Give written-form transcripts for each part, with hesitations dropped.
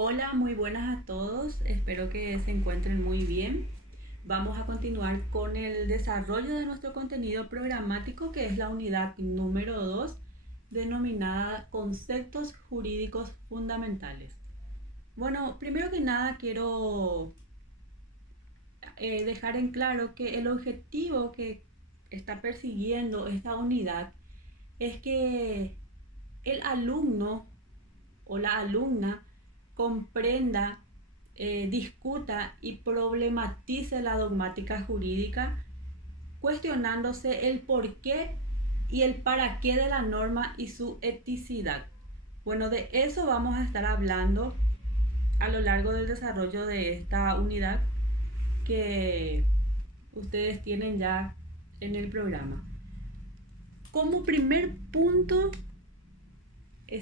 Hola, muy buenas a todos. Espero que se encuentren muy bien. Vamos a continuar con el desarrollo de nuestro contenido programático, que es la unidad número 2, denominada Conceptos Jurídicos Fundamentales. Bueno, primero que nada quiero dejar en claro que el objetivo que está persiguiendo esta unidad es que el alumno o la alumna comprenda, discuta y problematice la dogmática jurídica, cuestionándose el por qué y el para qué de la norma y su eticidad. Bueno, de eso vamos a estar hablando a lo largo del desarrollo de esta unidad que ustedes tienen ya en el programa. Como primer punto,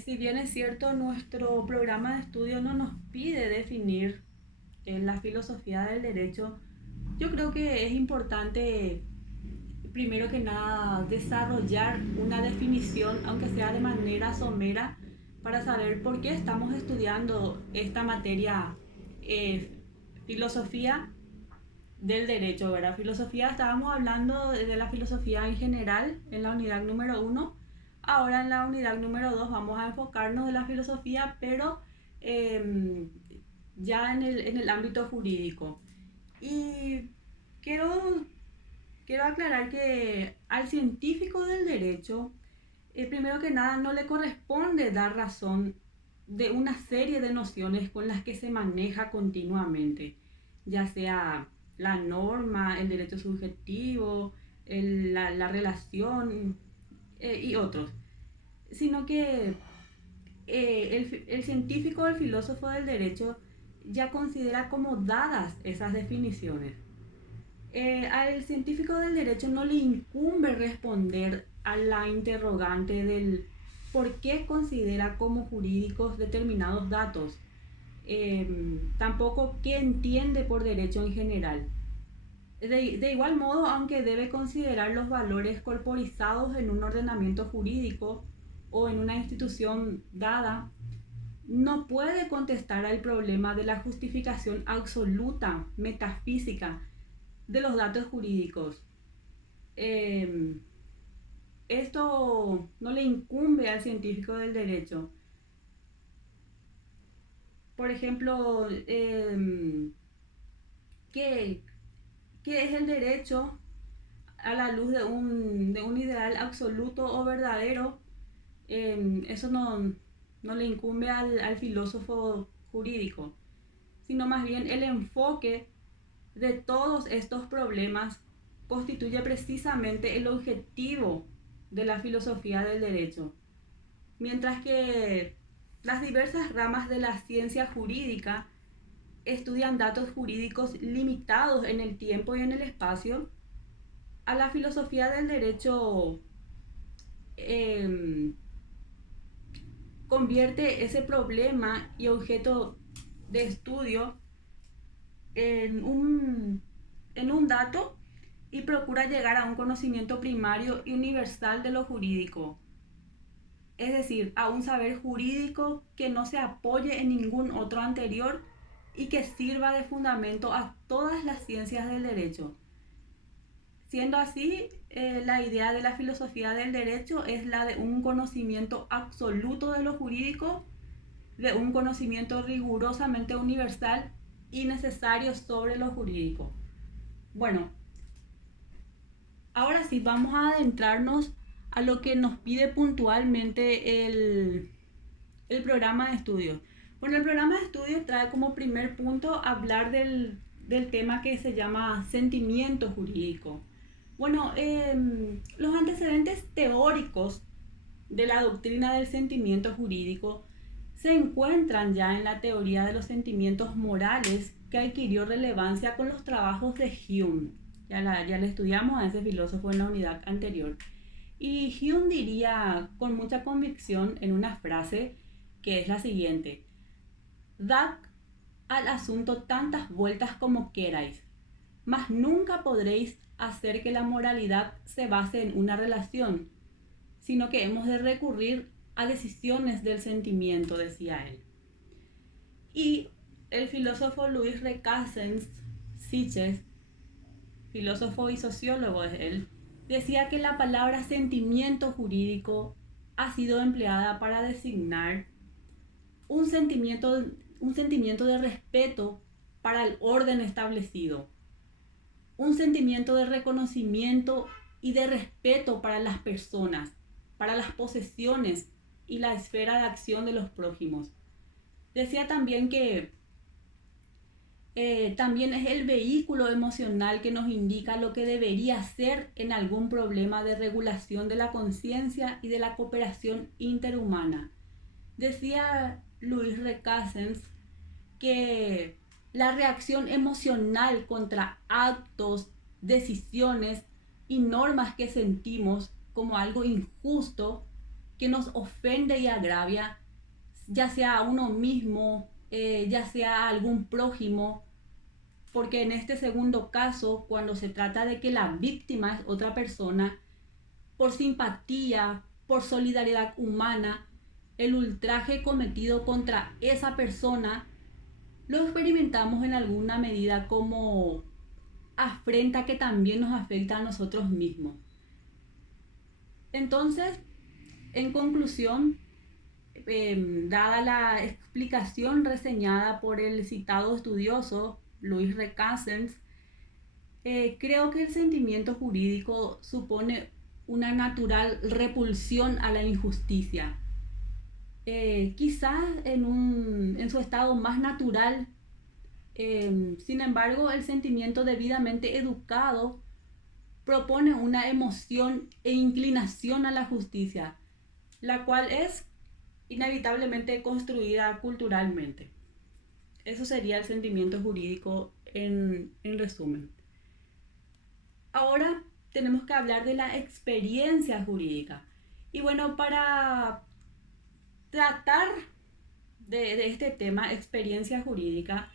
si bien es cierto, nuestro programa de estudio no nos pide definir la filosofía del derecho, yo creo que es importante, primero que nada, desarrollar una definición, aunque sea de manera somera, para saber por qué estamos estudiando esta materia, filosofía del derecho, ¿verdad? Filosofía, estábamos hablando de la filosofía en general en la unidad número uno. Ahora en la unidad número 2 vamos a enfocarnos en la filosofía, pero eh, ya en el ámbito jurídico. Y quiero, quiero aclarar que al científico del derecho, primero que nada, no le corresponde dar razón de una serie de nociones con las que se maneja continuamente, ya sea la norma, el derecho subjetivo, la relación y otros, sino que el científico, el filósofo del derecho, ya considera como dadas esas definiciones. Al científico del derecho no le incumbe responder a la interrogante del por qué considera como jurídicos determinados datos, tampoco qué entiende por derecho en general. De igual modo, aunque debe considerar los valores corporizados en un ordenamiento jurídico o en una institución dada, no puede contestar al problema de la justificación absoluta, metafísica, de los datos jurídicos. Eh, Esto no le incumbe al científico del derecho. Por ejemplo, ¿qué, ¿qué es el derecho a la luz de un ideal absoluto o verdadero? Eso no le incumbe al filósofo jurídico, sino más bien el enfoque de todos estos problemas constituye precisamente el objetivo de la filosofía del derecho, mientras que las diversas ramas de la ciencia jurídica estudian datos jurídicos limitados en el tiempo y en el espacio. A la filosofía del derecho eh, convierte ese problema y objeto de estudio en un dato y procura llegar a un conocimiento primario y universal de lo jurídico, es decir, a un saber jurídico que no se apoye en ningún otro anterior y que sirva de fundamento a todas las ciencias del derecho. Siendo así, la idea de la filosofía del derecho es la de un conocimiento absoluto de lo jurídico, de un conocimiento rigurosamente universal y necesario sobre lo jurídico. Bueno, ahora sí, vamos a adentrarnos a lo que nos pide puntualmente el programa de estudio. Bueno, el programa de estudio trae como primer punto hablar del tema que se llama sentimiento jurídico. Bueno, los antecedentes teóricos de la doctrina del sentimiento jurídico se encuentran ya en la teoría de los sentimientos morales que adquirió relevancia con los trabajos de Hume. Ya le estudiamos a ese filósofo en la unidad anterior. Y Hume diría con mucha convicción en una frase que es la siguiente: dad al asunto tantas vueltas como queráis, mas nunca podréis hacer que la moralidad se base en una relación, sino que hemos de recurrir a decisiones del sentimiento, decía él. Y el filósofo Louis Recasens Sitges, filósofo y sociólogo es él, decía que la palabra sentimiento jurídico ha sido empleada para designar un sentimiento de respeto para el orden establecido, un sentimiento de reconocimiento y de respeto para las personas, para las posesiones y la esfera de acción de los prójimos. Decía también que también es el vehículo emocional que nos indica lo que debería ser en algún problema de regulación de la conciencia y de la cooperación interhumana. Decía Louis Recasens que la reacción emocional contra actos, decisiones y normas que sentimos como algo injusto, que nos ofende y agravia, ya sea a uno mismo, ya sea a algún prójimo, porque en este segundo caso, cuando se trata de que la víctima es otra persona, por simpatía, por solidaridad humana, el ultraje cometido contra esa persona lo experimentamos en alguna medida como afrenta que también nos afecta a nosotros mismos. Entonces, en conclusión, dada la explicación reseñada por el citado estudioso Louis Recasens, creo que el sentimiento jurídico supone una natural repulsión a la injusticia. Quizás en su estado más natural, sin embargo, el sentimiento debidamente educado propone una emoción e inclinación a la justicia, la cual es inevitablemente construida culturalmente. Eso sería el sentimiento jurídico en resumen. Ahora tenemos que hablar de la experiencia jurídica. Y bueno, para tratar de este tema, experiencia jurídica,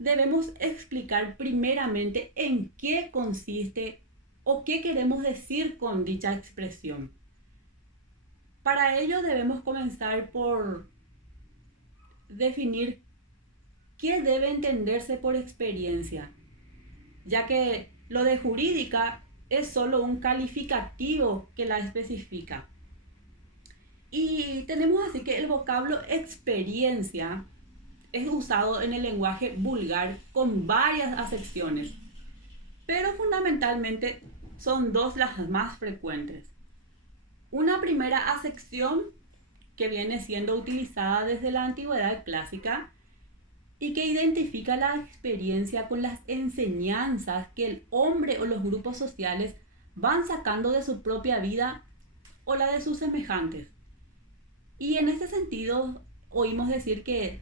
debemos explicar primeramente en qué consiste o qué queremos decir con dicha expresión. Para ello debemos comenzar por definir qué debe entenderse por experiencia, ya que lo de jurídica es solo un calificativo que la especifica. Y tenemos así que el vocablo experiencia es usado en el lenguaje vulgar con varias acepciones, pero fundamentalmente son dos las más frecuentes. Una primera acepción que viene siendo utilizada desde la antigüedad clásica y que identifica la experiencia con las enseñanzas que el hombre o los grupos sociales van sacando de su propia vida o la de sus semejantes. Y en ese sentido oímos decir que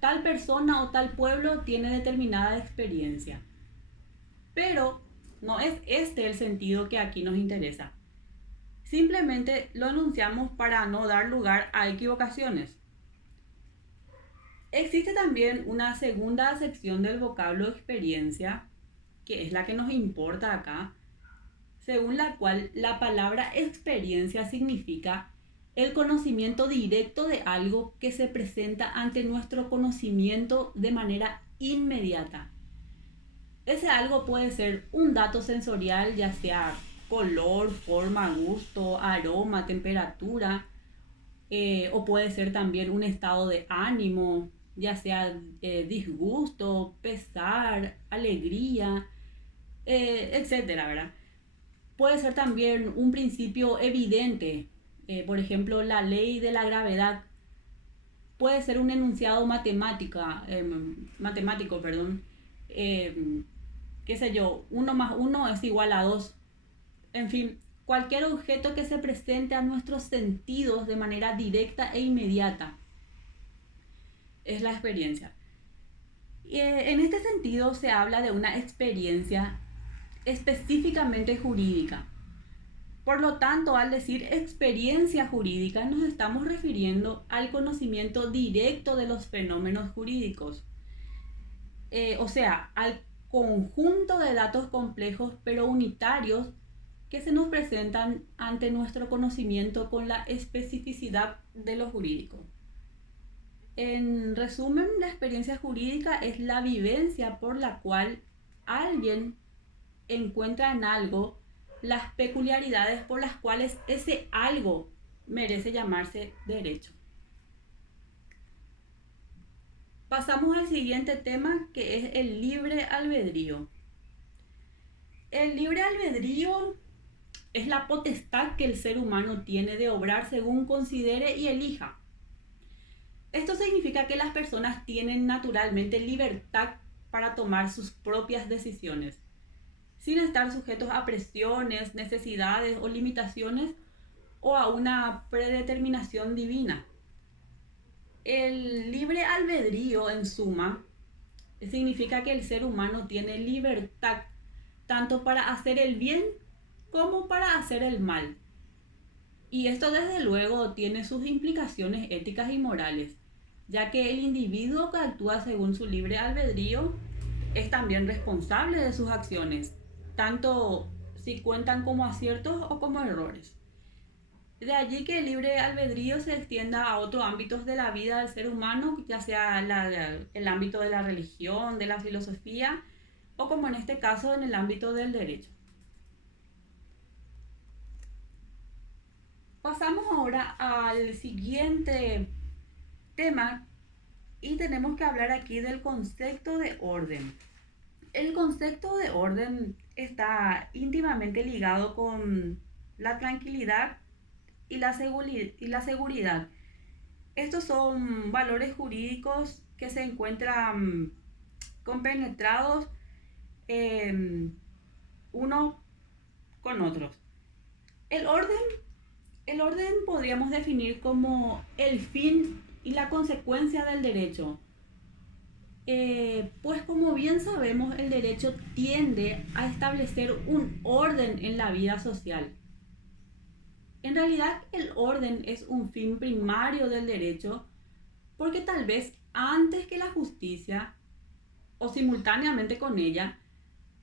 tal persona o tal pueblo tiene determinada experiencia. Pero no es este el sentido que aquí nos interesa. Simplemente lo enunciamos para no dar lugar a equivocaciones. Existe también una segunda acepción del vocablo experiencia, que es la que nos importa acá, según la cual la palabra experiencia significa el conocimiento directo de algo que se presenta ante nuestro conocimiento de manera inmediata. Ese algo puede ser un dato sensorial, ya sea color, forma, gusto, aroma, temperatura, o puede ser también un estado de ánimo, ya sea disgusto, pesar, alegría, etcétera, ¿verdad? Puede ser también un principio evidente, por ejemplo, la ley de la gravedad. Puede ser un enunciado matemático, perdón. Qué sé yo, 1 más 1 es igual a 2. En fin, cualquier objeto que se presente a nuestros sentidos de manera directa e inmediata es la experiencia. En este sentido se habla de una experiencia específicamente jurídica. Por lo tanto, al decir experiencia jurídica, nos estamos refiriendo al conocimiento directo de los fenómenos jurídicos. O sea, al conjunto de datos complejos pero unitarios que se nos presentan ante nuestro conocimiento con la especificidad de lo jurídico. En resumen, la experiencia jurídica es la vivencia por la cual alguien encuentra en algo las peculiaridades por las cuales ese algo merece llamarse derecho. Pasamos al siguiente tema, que es el libre albedrío. El libre albedrío es la potestad que el ser humano tiene de obrar según considere y elija. Esto significa que las personas tienen naturalmente libertad para tomar sus propias decisiones, sin estar sujetos a presiones, necesidades o limitaciones o a una predeterminación divina. El libre albedrío, en suma, significa que el ser humano tiene libertad tanto para hacer el bien como para hacer el mal. Y esto desde luego tiene sus implicaciones éticas y morales, ya que el individuo que actúa según su libre albedrío es también responsable de sus acciones, tanto si cuentan como aciertos o como errores. De allí que el libre albedrío se extienda a otros ámbitos de la vida del ser humano, ya sea el ámbito de la religión, de la filosofía, o como en este caso en el ámbito del derecho. Pasamos ahora al siguiente tema y tenemos que hablar aquí del concepto de orden. El concepto de orden está íntimamente ligado con la tranquilidad y la seguridad. Estos son valores jurídicos que se encuentran compenetrados eh, uno con otros. El orden, el orden podríamos definir como el fin y la consecuencia del derecho. Pues como bien sabemos, el derecho tiende a establecer un orden en la vida social. En realidad, el orden es un fin primario del derecho porque tal vez antes que la justicia o simultáneamente con ella,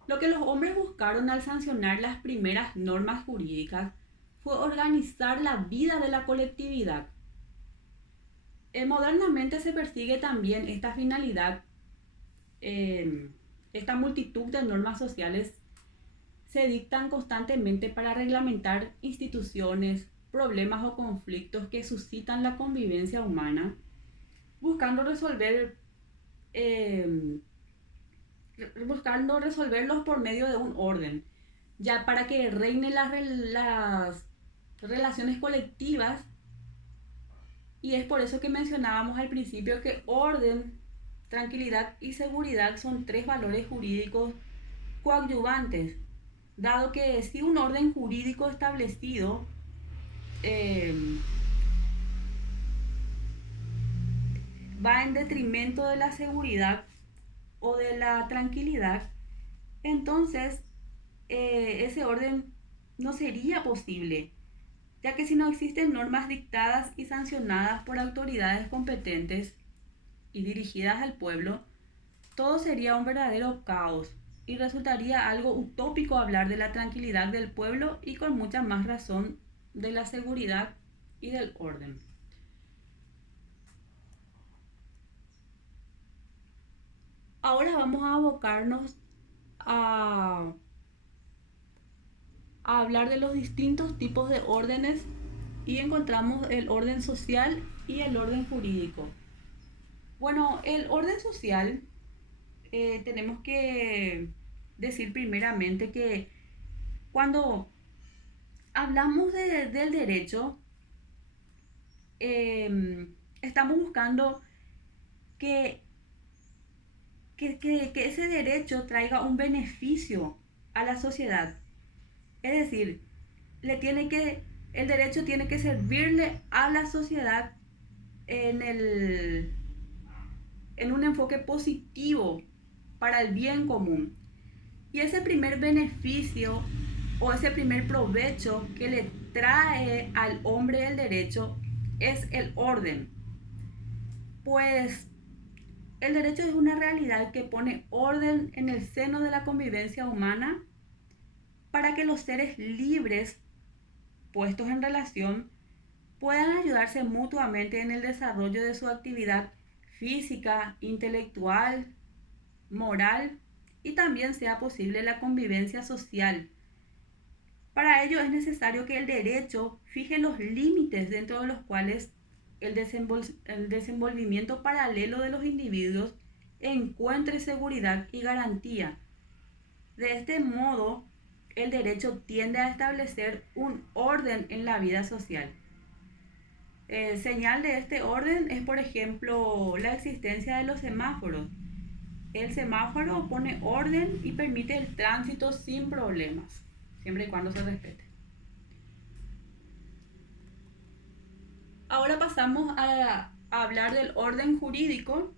lo que los hombres buscaron al sancionar las primeras normas jurídicas fue organizar la vida de la colectividad. Modernamente se persigue también esta finalidad. Esta multitud de normas sociales se dictan constantemente para reglamentar instituciones, problemas o conflictos que suscitan la convivencia humana, buscando eh, buscando resolverlos por medio de un orden, ya para que reinen las relaciones colectivas. Y es por eso que mencionábamos al principio que orden, tranquilidad y seguridad son tres valores jurídicos coadyuvantes, dado que si un orden jurídico establecido eh, va en detrimento de la seguridad o de la tranquilidad, entonces ese orden no sería posible, ya que si no existen normas dictadas y sancionadas por autoridades competentes y dirigidas al pueblo, todo sería un verdadero caos y resultaría algo utópico hablar de la tranquilidad del pueblo y con mucha más razón de la seguridad y del orden. Ahora vamos a abocarnos a, a hablar de los distintos tipos de órdenes y encontramos el orden social y el orden jurídico. Bueno, el orden social tenemos que decir primeramente que cuando hablamos del derecho, estamos buscando que, que ese derecho traiga un beneficio a la sociedad. Es decir, el derecho tiene que servirle a la sociedad en, en un enfoque positivo para el bien común. Y ese primer beneficio o ese primer provecho que le trae al hombre el derecho es el orden. Pues el derecho es una realidad que pone orden en el seno de la convivencia humana para que los seres libres puestos en relación puedan ayudarse mutuamente en el desarrollo de su actividad física, intelectual, moral y también sea posible la convivencia social. Para ello es necesario que el derecho fije los límites dentro de los cuales el desenvolvimiento paralelo de los individuos encuentre seguridad y garantía. De este modo, el derecho tiende a establecer un orden en la vida social. Señal de este orden es, por ejemplo, la existencia de los semáforos. El semáforo pone orden y permite el tránsito sin problemas, siempre y cuando se respete. Ahora pasamos a hablar del orden jurídico.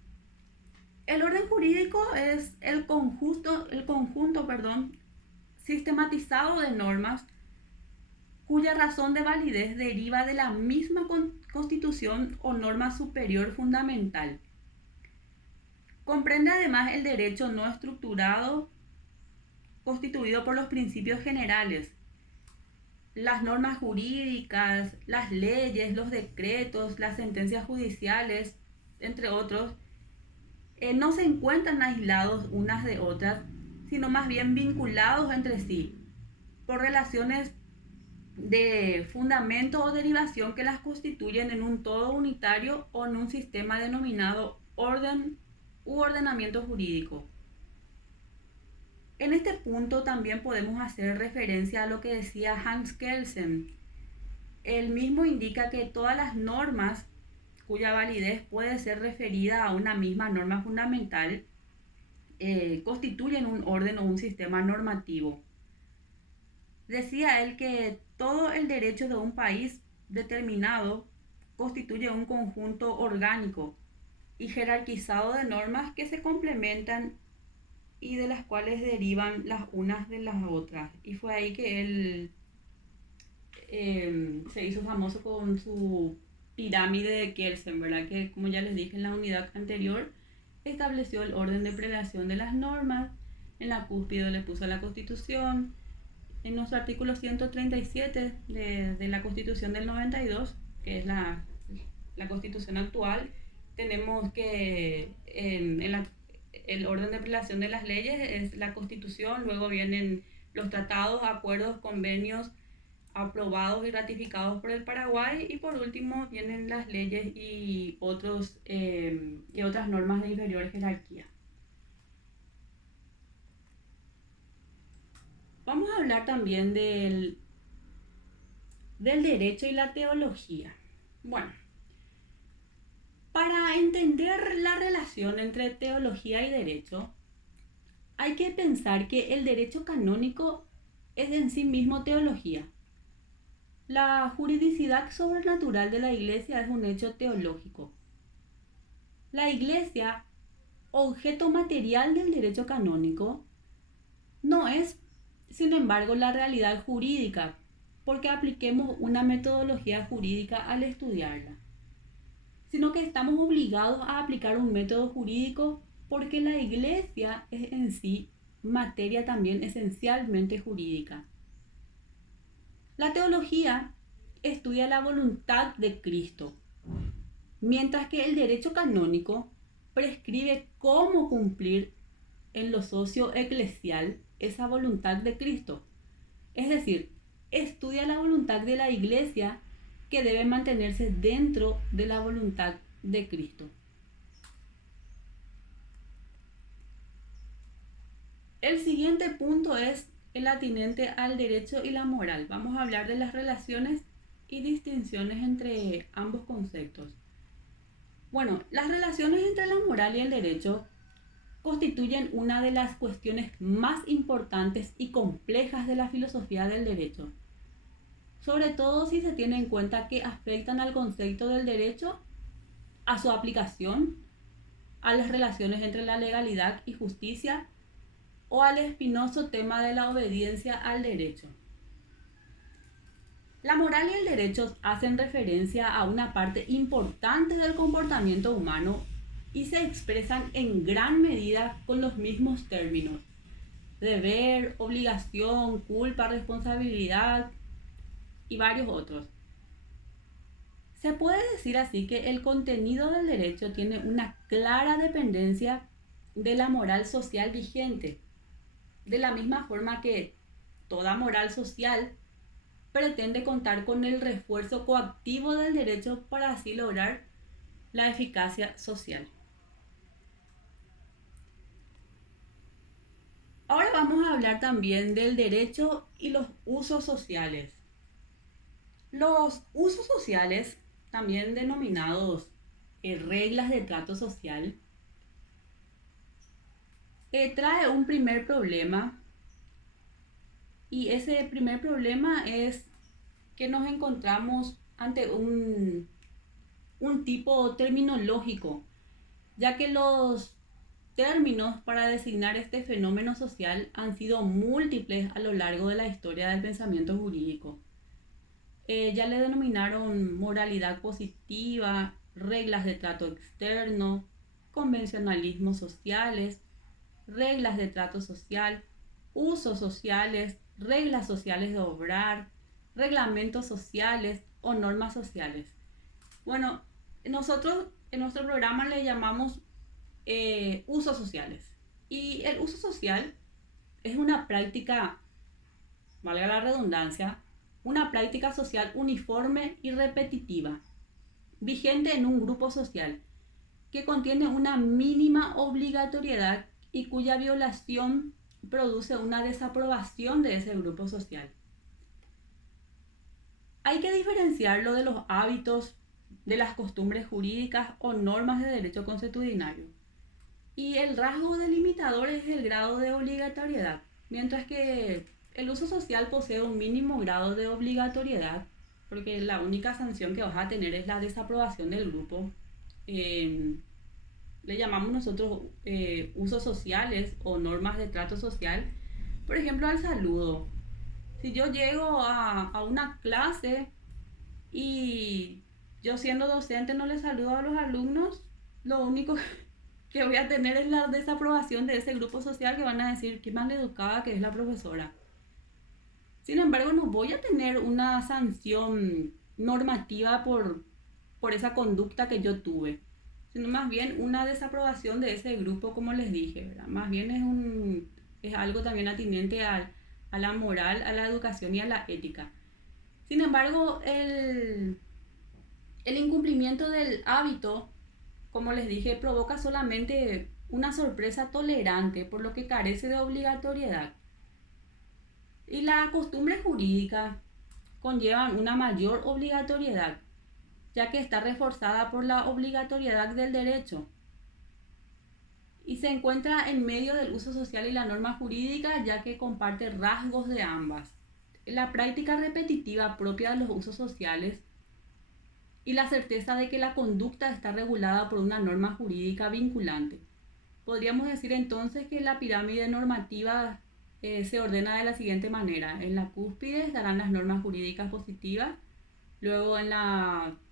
El orden jurídico es el conjunto, sistematizado de normas cuya razón de validez deriva de la misma constitución o norma superior fundamental. Comprende además el derecho no estructurado constituido por los principios generales, las normas jurídicas, las leyes, los decretos, las sentencias judiciales, entre otros, no se encuentran aislados unas de otras, sino más bien vinculados entre sí por relaciones de fundamento o derivación que las constituyen en un todo unitario o en un sistema denominado orden u ordenamiento jurídico. En este punto también podemos hacer referencia a lo que decía Hans Kelsen. Él mismo indica que todas las normas cuya validez puede ser referida a una misma norma fundamental constituyen un orden o un sistema normativo. Decía él que todo el derecho de un país determinado constituye un conjunto orgánico y jerarquizado de normas que se complementan y de las cuales derivan las unas de las otras. Y fue ahí que él se hizo famoso con su pirámide de Kelsen, ¿verdad? Que, como ya les dije en la unidad anterior, estableció el orden de prelación de las normas, en la cúspide le puso la Constitución. En nuestro artículo 137 de la Constitución del 92, que es la Constitución actual, tenemos que el orden de prelación de las leyes es la Constitución, luego vienen los tratados, acuerdos, convenios aprobados y ratificados por el Paraguay, y por último vienen las leyes y otras normas de inferior jerarquía. Vamos a hablar también del derecho y la teología. Bueno, para entender la relación entre teología y derecho, hay que pensar que el derecho canónico es en sí mismo teología. La juridicidad sobrenatural de la Iglesia es un hecho teológico. La Iglesia, objeto material del derecho canónico, no es, sin embargo, la realidad jurídica, porque apliquemos una metodología jurídica al estudiarla, sino que estamos obligados a aplicar un método jurídico porque la Iglesia es en sí materia también esencialmente jurídica. La teología estudia la voluntad de Cristo, mientras que el derecho canónico prescribe cómo cumplir en lo socio-eclesial esa voluntad de Cristo. Es decir, estudia la voluntad de la Iglesia que debe mantenerse dentro de la voluntad de Cristo. El siguiente punto es el atinente al derecho y la moral. Vamos a hablar de las relaciones y distinciones entre ambos conceptos. Bueno, las relaciones entre la moral y el derecho constituyen una de las cuestiones más importantes y complejas de la filosofía del derecho, sobre todo si se tiene en cuenta que afectan al concepto del derecho, a su aplicación, a las relaciones entre la legalidad y justicia o al espinoso tema de la obediencia al derecho. La moral y el derecho hacen referencia a una parte importante del comportamiento humano y se expresan en gran medida con los mismos términos: deber, obligación, culpa, responsabilidad y varios otros. Se puede decir así que el contenido del derecho tiene una clara dependencia de la moral social vigente, de la misma forma que toda moral social pretende contar con el refuerzo coactivo del derecho para así lograr la eficacia social. Ahora vamos a hablar también del derecho y los usos sociales. Los usos sociales, también denominados reglas de trato social, trae un primer problema, y ese primer problema es que nos encontramos ante un tipo terminológico, ya que los términos para designar este fenómeno social han sido múltiples a lo largo de la historia del pensamiento jurídico. Ya le denominaron moralidad positiva, reglas de trato externo, convencionalismos sociales, reglas de trato social, usos sociales, reglas sociales de obrar, reglamentos sociales o normas sociales. Bueno, nosotros en nuestro programa le llamamos usos sociales. Y el uso social es una práctica, valga la redundancia, una práctica social uniforme y repetitiva, vigente en un grupo social, que contiene una mínima obligatoriedad y cuya violación produce una desaprobación de ese grupo social. Hay que diferenciarlo de los hábitos, de las costumbres jurídicas o normas de derecho consuetudinario. Y el rasgo delimitador es el grado de obligatoriedad, mientras que el uso social posee un mínimo grado de obligatoriedad, porque la única sanción que vas a tener es la desaprobación del grupo. Le llamamos nosotros usos sociales o normas de trato social. Por ejemplo, al saludo. Si yo llego a una clase y yo siendo docente no le saludo a los alumnos, lo único que voy a tener es la desaprobación de ese grupo social, que van a decir qué mal educada que es la profesora. Sin embargo, no voy a tener una sanción normativa por esa conducta que yo tuve, sino más bien una desaprobación de ese grupo, como les dije, ¿verdad? Más bien es algo también atinente a la moral, a la educación y a la ética. Sin embargo, el incumplimiento del hábito, como les dije, provoca solamente una sorpresa tolerante, por lo que carece de obligatoriedad. Y la costumbre jurídica conlleva una mayor obligatoriedad, ya que está reforzada por la obligatoriedad del derecho y se encuentra en medio del uso social y la norma jurídica, ya que comparte rasgos de ambas. La práctica repetitiva propia de los usos sociales y la certeza de que la conducta está regulada por una norma jurídica vinculante. Podríamos decir entonces que la pirámide normativa se ordena de la siguiente manera. En la cúspide estarán las normas jurídicas positivas, luego en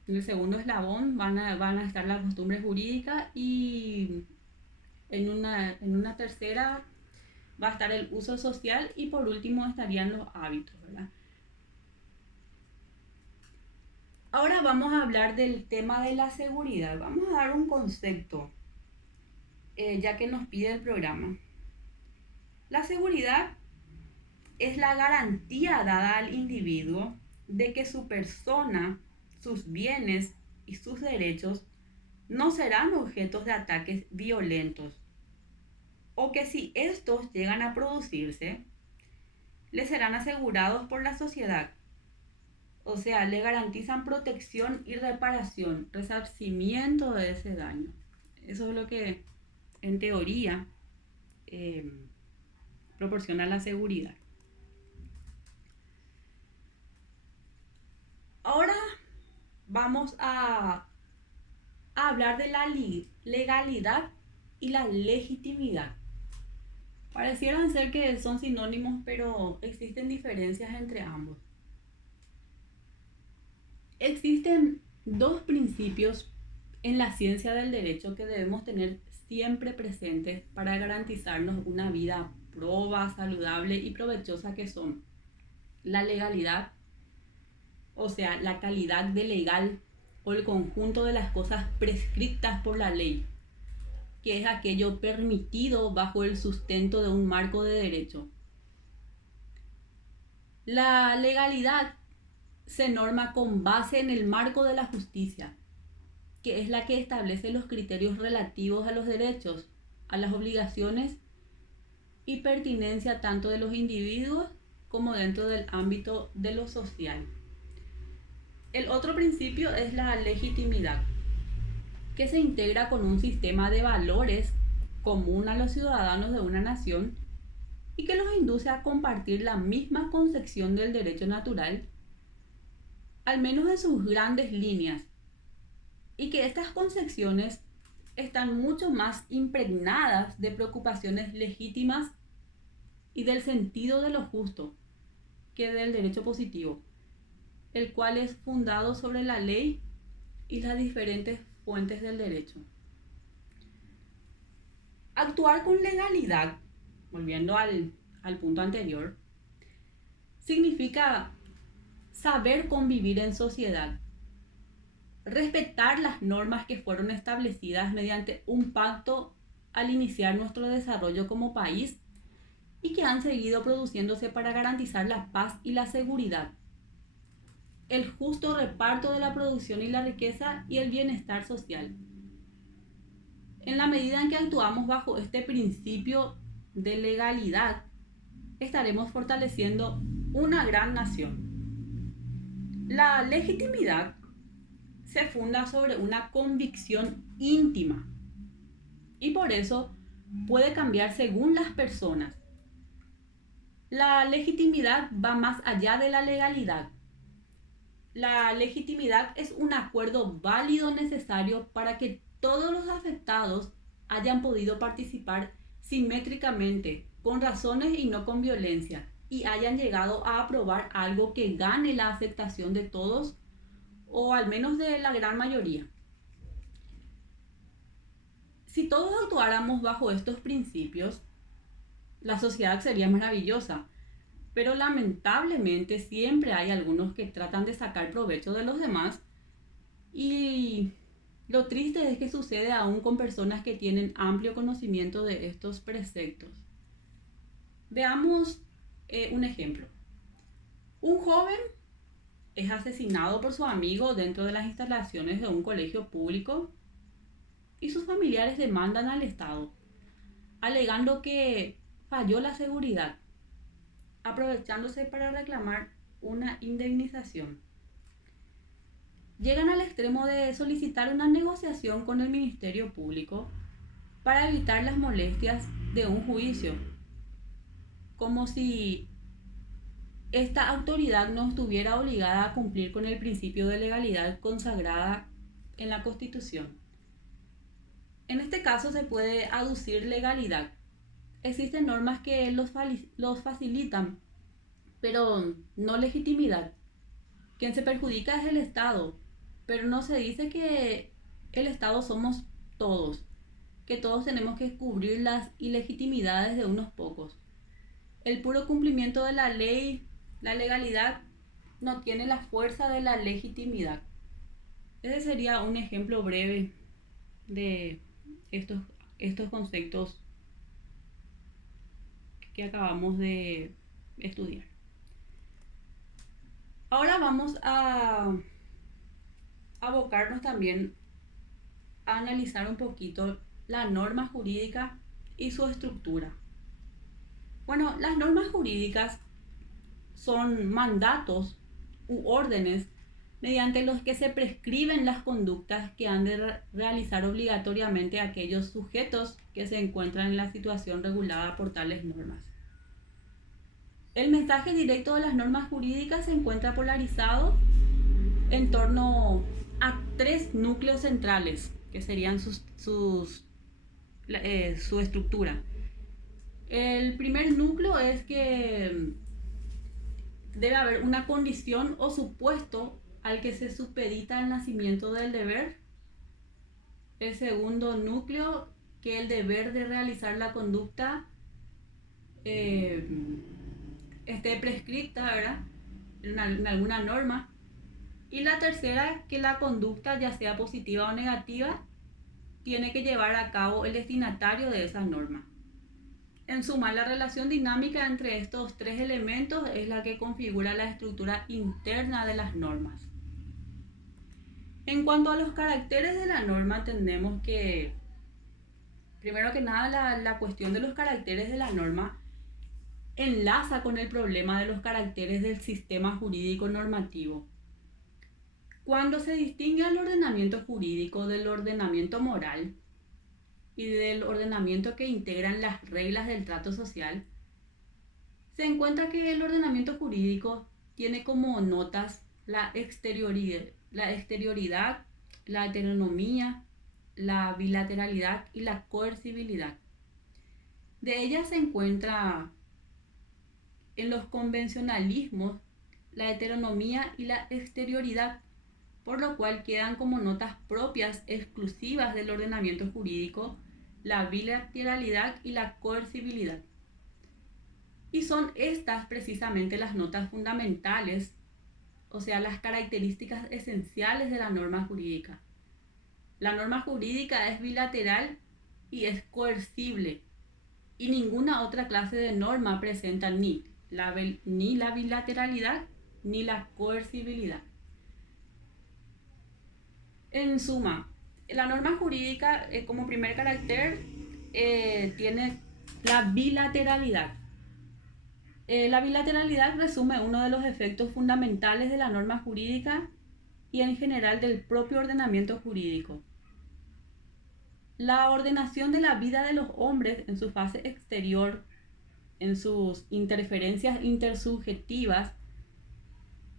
el segundo eslabón van a estar las costumbres jurídicas, y en una tercera va a estar el uso social, y por último estarían los hábitos, ¿verdad? Ahora vamos a hablar del tema de la seguridad. Vamos a dar un concepto, ya que nos pide el programa. La seguridad es la garantía dada al individuo de que su persona, sus bienes y sus derechos no serán objetos de ataques violentos, o que si estos llegan a producirse, les serán asegurados por la sociedad. O sea, le garantizan protección y reparación, resarcimiento de ese daño. Eso es lo que, en teoría, proporciona la seguridad. Ahora vamos a hablar de la legalidad y la legitimidad. Parecieran ser que son sinónimos, pero existen diferencias entre ambos. Existen dos principios en la ciencia del derecho que debemos tener siempre presentes para garantizarnos una vida proba, saludable y provechosa, que son la legalidad, o sea, la calidad de legal o el conjunto de las cosas prescritas por la ley, que es aquello permitido bajo el sustento de un marco de derecho. La legalidad se norma con base en el marco de la justicia, que es la que establece los criterios relativos a los derechos, a las obligaciones y pertinencia tanto de los individuos como dentro del ámbito de lo social. El otro principio es la legitimidad, que se integra con un sistema de valores común a los ciudadanos de una nación y que los induce a compartir la misma concepción del derecho natural, al menos en sus grandes líneas, y que estas concepciones están mucho más impregnadas de preocupaciones legítimas y del sentido de lo justo que del derecho positivo, el cual es fundado sobre la ley y las diferentes fuentes del derecho. Actuar con legalidad, volviendo al punto anterior, significa saber convivir en sociedad, respetar las normas que fueron establecidas mediante un pacto al iniciar nuestro desarrollo como país y que han seguido produciéndose para garantizar la paz y la seguridad, el justo reparto de la producción y la riqueza y el bienestar social. En la medida en que actuamos bajo este principio de legalidad, estaremos fortaleciendo una gran nación. La legitimidad se funda sobre una convicción íntima y por eso puede cambiar según las personas. La legitimidad va más allá de la legalidad. La legitimidad es un acuerdo válido necesario para que todos los afectados hayan podido participar simétricamente, con razones y no con violencia, y hayan llegado a aprobar algo que gane la aceptación de todos, o al menos de la gran mayoría. Si todos actuáramos bajo estos principios, la sociedad sería maravillosa, pero lamentablemente siempre hay algunos que tratan de sacar provecho de los demás, y lo triste es que sucede aún con personas que tienen amplio conocimiento de estos preceptos. Veamos un ejemplo. Un joven es asesinado por su amigo dentro de las instalaciones de un colegio público y sus familiares demandan al Estado, alegando que falló la seguridad, aprovechándose para reclamar una indemnización. Llegan al extremo de solicitar una negociación con el Ministerio Público para evitar las molestias de un juicio, como si esta autoridad no estuviera obligada a cumplir con el principio de legalidad consagrada en la Constitución. En este caso se puede aducir legalidad. Existen normas que los facilitan, pero no legitimidad. Quien se perjudica es el Estado, pero no se dice que el Estado somos todos, que todos tenemos que cubrir las ilegitimidades de unos pocos. El puro cumplimiento de la ley, la legalidad, no tiene la fuerza de la legitimidad. Ese sería un ejemplo breve de estos conceptos que acabamos de estudiar. Ahora vamos a abocarnos también a analizar un poquito la norma jurídica y su estructura. Bueno, las normas jurídicas son mandatos u órdenes mediante los que se prescriben las conductas que han de realizar obligatoriamente aquellos sujetos que se encuentran en la situación regulada por tales normas. El mensaje directo de las normas jurídicas se encuentra polarizado en torno a tres núcleos centrales, que serían su estructura. El primer núcleo es que debe haber una condición o supuesto al que se supedita el nacimiento del deber. El segundo núcleo, que el deber de realizar la conducta esté prescripta, ¿verdad? En alguna norma. Y la tercera, que la conducta, ya sea positiva o negativa, tiene que llevar a cabo el destinatario de esa norma. En suma, la relación dinámica entre estos tres elementos es la que configura la estructura interna de las normas. En cuanto a los caracteres de la norma, tenemos que, primero que nada, la cuestión de los caracteres de la norma enlaza con el problema de los caracteres del sistema jurídico normativo. Cuando se distingue el ordenamiento jurídico del ordenamiento moral y del ordenamiento que integran las reglas del trato social, se encuentra que el ordenamiento jurídico tiene como notas la exterioridad, la heteronomía, la bilateralidad y la coercibilidad. De ellas se encuentra en los convencionalismos la heteronomía y la exterioridad, por lo cual quedan como notas propias exclusivas del ordenamiento jurídico la bilateralidad y la coercibilidad. Y son estas precisamente las notas fundamentales, o sea, las características esenciales de la norma jurídica. La norma jurídica es bilateral y es coercible, y ninguna otra clase de norma presenta ni la bilateralidad ni la coercibilidad. En suma, la norma jurídica como primer carácter tiene la bilateralidad. La bilateralidad resume uno de los efectos fundamentales de la norma jurídica y en general del propio ordenamiento jurídico. La ordenación de la vida de los hombres en su fase exterior, en sus interferencias intersubjetivas,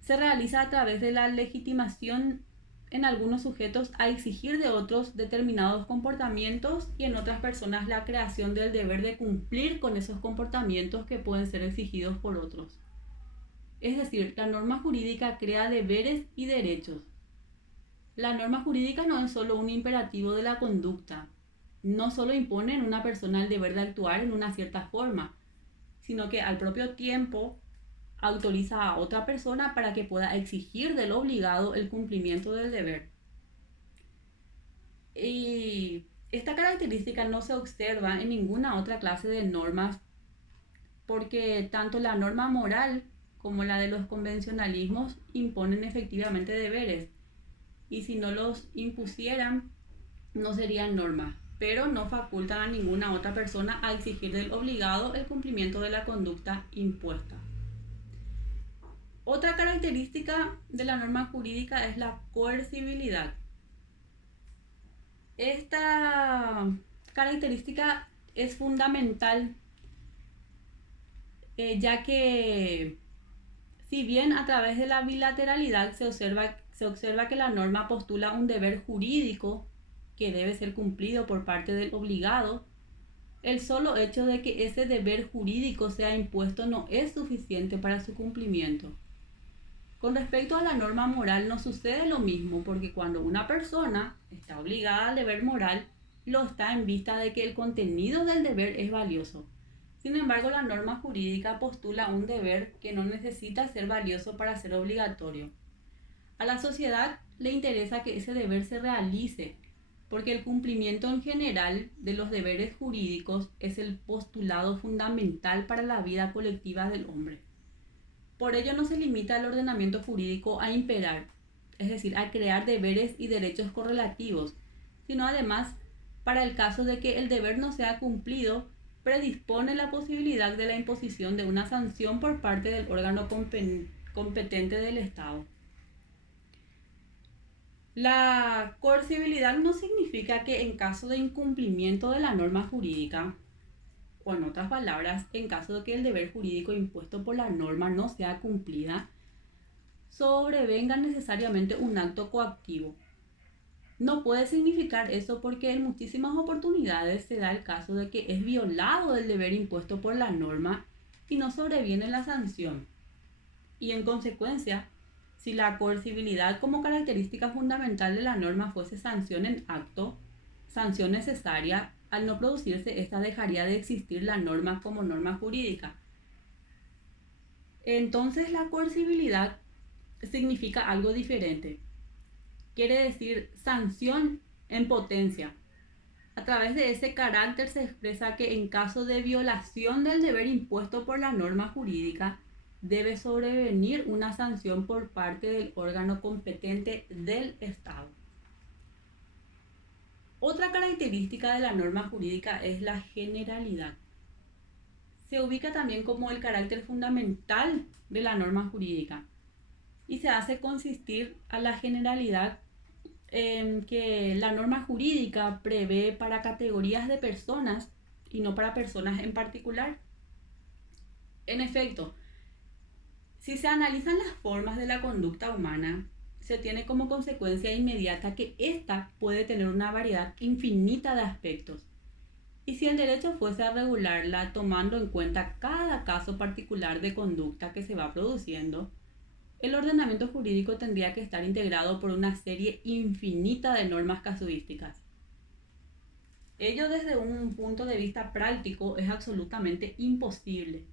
se realiza a través de la legitimación en algunos sujetos a exigir de otros determinados comportamientos y en otras personas la creación del deber de cumplir con esos comportamientos que pueden ser exigidos por otros. Es decir, la norma jurídica crea deberes y derechos. La norma jurídica no es solo un imperativo de la conducta, no solo impone en una persona el deber de actuar en una cierta forma, sino que al propio tiempo autoriza a otra persona para que pueda exigir del obligado el cumplimiento del deber. Y esta característica no se observa en ninguna otra clase de normas, porque tanto la norma moral como la de los convencionalismos imponen efectivamente deberes, y si no los impusieran no serían normas, pero no facultan a ninguna otra persona a exigir del obligado el cumplimiento de la conducta impuesta. Otra característica de la norma jurídica es la coercibilidad. Esta característica es fundamental, ya que si bien a través de la bilateralidad se observa que la norma postula un deber jurídico que debe ser cumplido por parte del obligado, el solo hecho de que ese deber jurídico sea impuesto no es suficiente para su cumplimiento. Con respecto a la norma moral no sucede lo mismo, porque cuando una persona está obligada al deber moral, lo está en vista de que el contenido del deber es valioso. Sin embargo, la norma jurídica postula un deber que no necesita ser valioso para ser obligatorio. A la sociedad le interesa que ese deber se realice, porque el cumplimiento en general de los deberes jurídicos es el postulado fundamental para la vida colectiva del hombre. Por ello no se limita el ordenamiento jurídico a imperar, es decir, a crear deberes y derechos correlativos, sino además, para el caso de que el deber no sea cumplido, predispone la posibilidad de la imposición de una sanción por parte del órgano competente del Estado. La coercibilidad no significa que en caso de incumplimiento de la norma jurídica, o en otras palabras, en caso de que el deber jurídico impuesto por la norma no sea cumplida, sobrevenga necesariamente un acto coactivo. No puede significar eso porque en muchísimas oportunidades se da el caso de que es violado el deber impuesto por la norma y no sobreviene la sanción. Y en consecuencia, si la coercibilidad como característica fundamental de la norma fuese sanción en acto, sanción necesaria, al no producirse, esta dejaría de existir la norma como norma jurídica. Entonces la coercibilidad significa algo diferente. Quiere decir sanción en potencia. A través de ese carácter se expresa que en caso de violación del deber impuesto por la norma jurídica, debe sobrevenir una sanción por parte del órgano competente del Estado. Otra característica de la norma jurídica es la generalidad. Se ubica también como el carácter fundamental de la norma jurídica y se hace consistir a la generalidad en que la norma jurídica prevé para categorías de personas y no para personas en particular. En efecto, si se analizan las formas de la conducta humana, se tiene como consecuencia inmediata que ésta puede tener una variedad infinita de aspectos. Y si el derecho fuese a regularla tomando en cuenta cada caso particular de conducta que se va produciendo, el ordenamiento jurídico tendría que estar integrado por una serie infinita de normas casuísticas. Ello desde un punto de vista práctico es absolutamente imposible.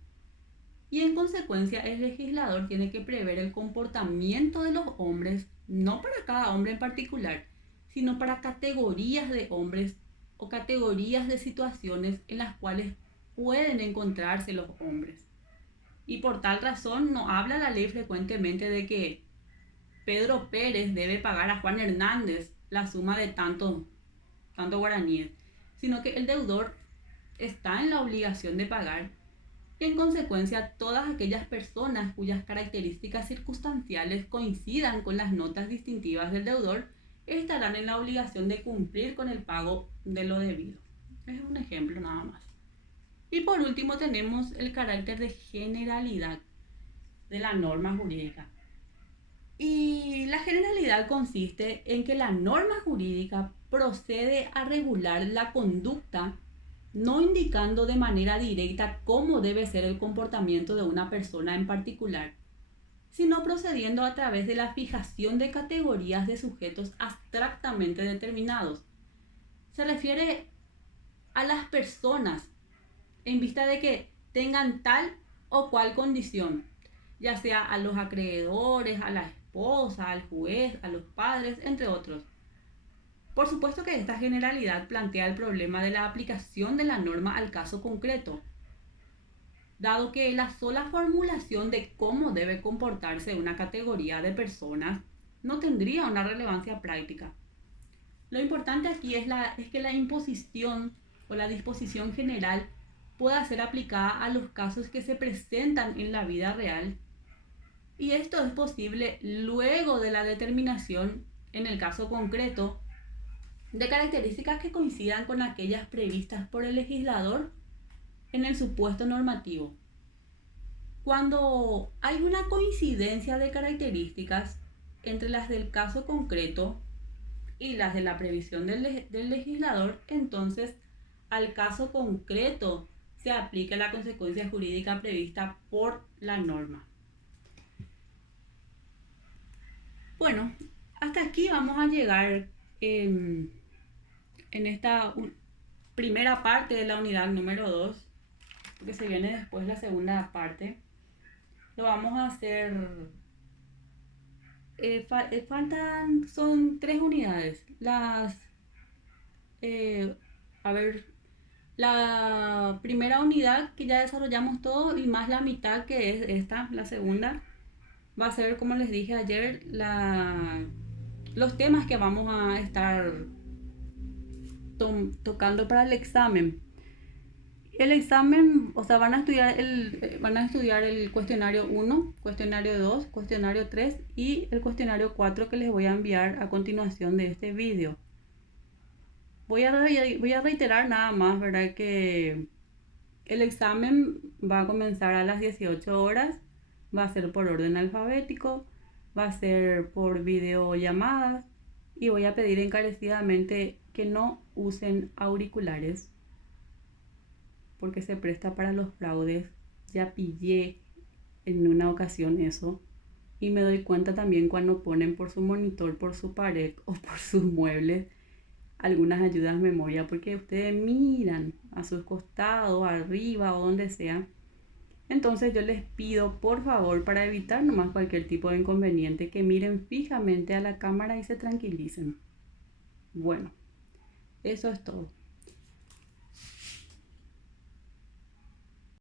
Y en consecuencia el legislador tiene que prever el comportamiento de los hombres, no para cada hombre en particular, sino para categorías de hombres o categorías de situaciones en las cuales pueden encontrarse los hombres. Y por tal razón no habla la ley frecuentemente de que Pedro Pérez debe pagar a Juan Hernández la suma de tanto guaraníes, sino que el deudor está en la obligación de pagar y en consecuencia todas aquellas personas cuyas características circunstanciales coincidan con las notas distintivas del deudor estarán en la obligación de cumplir con el pago de lo debido. Es un ejemplo nada más. Y por último tenemos el carácter de generalidad de la norma jurídica. Y la generalidad consiste en que la norma jurídica procede a regular la conducta, no indicando de manera directa cómo debe ser el comportamiento de una persona en particular, sino procediendo a través de la fijación de categorías de sujetos abstractamente determinados. Se refiere a las personas en vista de que tengan tal o cual condición, ya sea a los acreedores, a la esposa, al juez, a los padres, entre otros. Por supuesto que esta generalidad plantea el problema de la aplicación de la norma al caso concreto, dado que la sola formulación de cómo debe comportarse una categoría de personas no tendría una relevancia práctica. Lo importante aquí es que la imposición o la disposición general pueda ser aplicada a los casos que se presentan en la vida real, y esto es posible luego de la determinación, en el caso concreto, de características que coincidan con aquellas previstas por el legislador en el supuesto normativo. Cuando hay una coincidencia de características entre las del caso concreto y las de la previsión del legislador, entonces al caso concreto se aplica la consecuencia jurídica prevista por la norma. Bueno, hasta aquí vamos a llegar en esta primera parte de la unidad número 2, porque se viene después la segunda parte. Lo vamos a hacer, son 3 unidades. La primera unidad que ya desarrollamos todo y más la mitad que es esta, la segunda, va a ser, como les dije ayer, los temas que vamos a estar tocando para el examen. El examen, o sea, van a estudiar el cuestionario 1, cuestionario 2, cuestionario 3 y el cuestionario 4 que les voy a enviar a continuación de este vídeo. Voy a reiterar nada más, ¿verdad? Que el examen va a comenzar a las 18 horas, va a ser por orden alfabético, va a ser por videollamadas y voy a pedir encarecidamente que no usen auriculares porque se presta para los fraudes. Ya pillé en una ocasión eso y me doy cuenta también cuando ponen por su monitor, por su pared o por sus muebles algunas ayudas memoria, porque ustedes miran a sus costados, arriba o donde sea Entonces yo les pido por favor, para evitar nomás cualquier tipo de inconveniente, que miren fijamente a la cámara y se tranquilicen. Bueno, eso es todo.